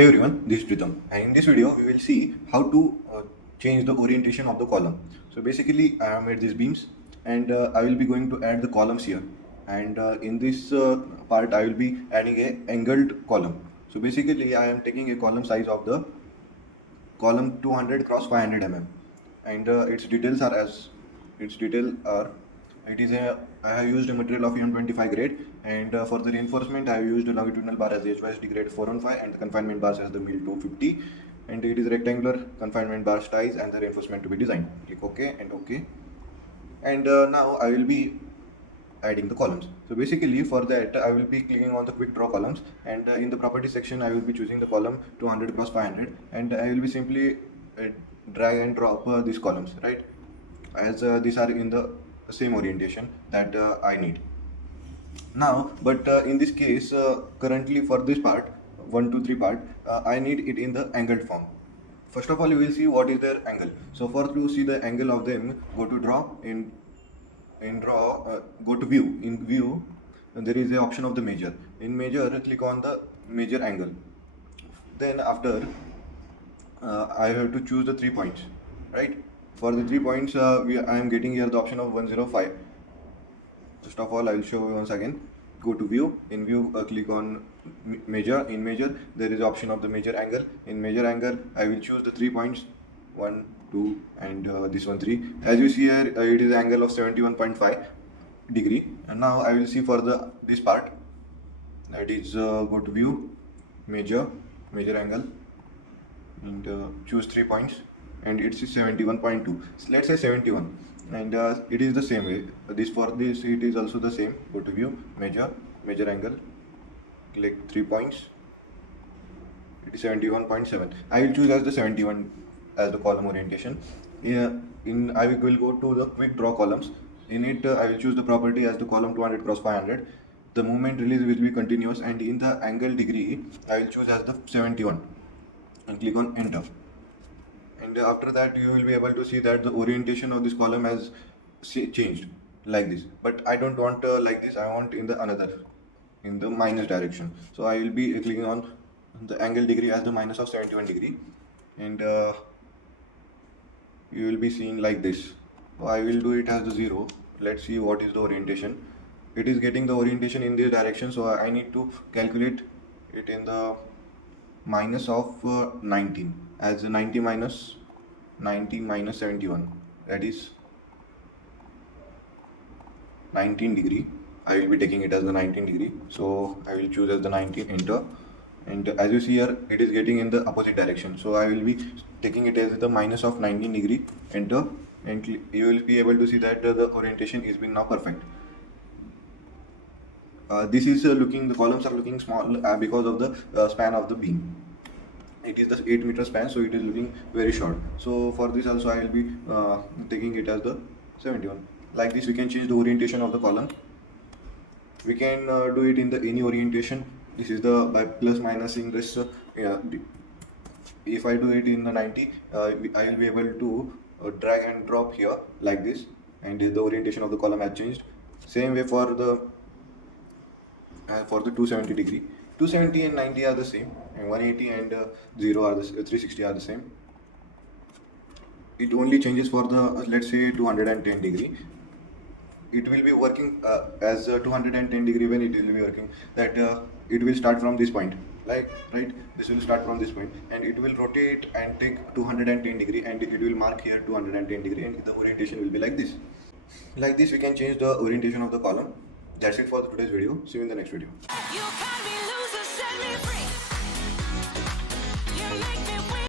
Hey everyone, this is Pritam, and in this video we will see how to change the orientation of the column. So basically I have made these beams and I will be going to add the columns here, and in this part I will be adding a angled column. So basically I am taking a column size of the column 200 cross 500 mm, and its detail are it is a I have used a material of M25 grade, and for the reinforcement I have used a longitudinal bar as the HYSD grade 415 and the confinement bars as the MIL 250, and it is rectangular confinement bar ties and the reinforcement to be designed. Click OK and OK, and now I will be adding the columns. So basically for that I will be clicking on the quick draw columns, and in the property section I will be choosing the column 200 cross 500, and I will be simply drag and drop these columns, right, as these are in the same orientation that I need now. But in this case currently for this part 1 2 3 part I need it in the angled form. First of all you will see what is their angle. So for to see the angle of them, go to draw, go to view. In view there is a option of the measure. In measure click on the measure angle. Then after I have to choose the 3 points, right? For the 3 points I am getting here the option of 105. First of all I will show you once again. Go to view. In view click on measure. In measure there is the option of the measure angle. In measure angle I will choose the 3 points 1 2 and this one 3. As you see here it is an angle of 71.5 degree, and now I will see for the this part, that is go to view, measure angle, and choose 3 points, and it's 71.2. So let's say 71, and it is the same way. For this it is also the same. Go to view, measure angle, click 3 points, it is 71.7. I will choose as the 71 as the column orientation. I will go to the quick draw columns. In it I will choose the property as the column 200 cross 500. The movement release will be continuous, and in the angle degree I will choose as the 71 and click on enter. And after that you will be able to see that the orientation of this column has changed like this. But I don't want like this, I want in the minus direction. So I will be clicking on the angle degree as the minus of 71 degree, and you will be seeing like this. So I will do it as the 0. Let's see what is the orientation. It is getting the orientation in this direction, so I need to calculate it in the minus of 19, as 90 minus 71, that is 19 degree. I will be taking it as the 19 degree, so I will choose as the 19, enter, and as you see here it is getting in the opposite direction, so I will be taking it as the minus of 19 degree, enter, and you will be able to see that the orientation is been now perfect. This is the columns are looking small because of the span of the beam. It is the 8 meter span, so it is looking very short. So for this also I will be taking it as the 71. Like this we can change the orientation of the column. We can do it in the any orientation. This is the by plus minus in this. If I do it in the 90, I will be able to drag and drop here like this, and the orientation of the column has changed. Same way for the 270 degree. 270 and 90 are the same, and 180 and 0 are the 360 are the same. It only changes for the let's say 210 degree. It will be working as 210 degree when it will be working. That it will start from this point, like right. This will start from this point, and it will rotate and take 210 degree, and it will mark here 210 degree, and the orientation will be like this. Like this we can change the orientation of the column. That's it for today's video. See you in the next video. You got me loser, set me free. You make me